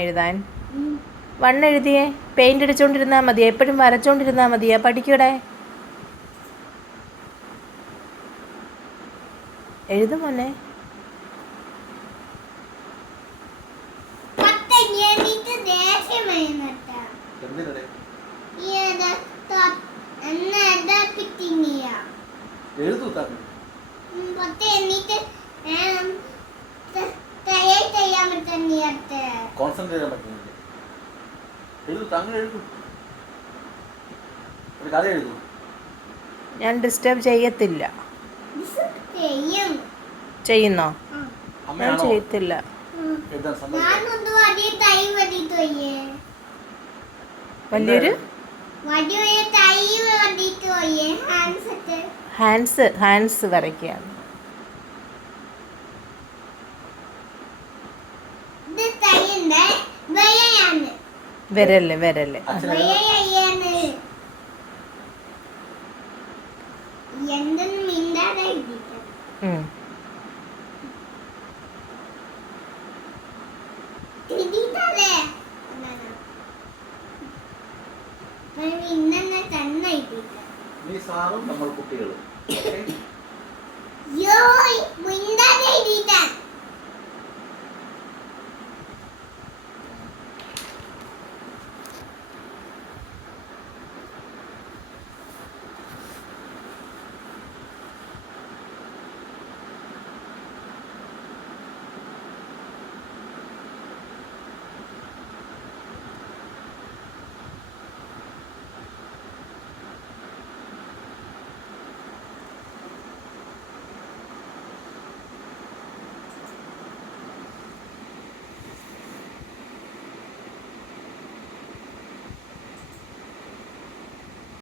എഴുതാൻ? 1 എഴുതിയേ. പെയിൻ്റ് അടിച്ചുകൊണ്ടിരുന്നാൽ മതിയോ? എപ്പോഴും വരച്ചോണ്ടിരുന്നാൽ മതിയോ? പഠിക്കൂടെ? എഴുതു മോനെ. ഞാൻ ഡിസ്റ്റർബ് ചെയ്യത്തില്ല. ചെയ്യുന്നോ? ഞാൻ ചെയ്യത്തില്ല. വലിയൊരു ഹാൻഡ്സ് വരയ്ക്കുകയാണ്. വിരല് സാറും നമ്മൾ കുട്ടികളും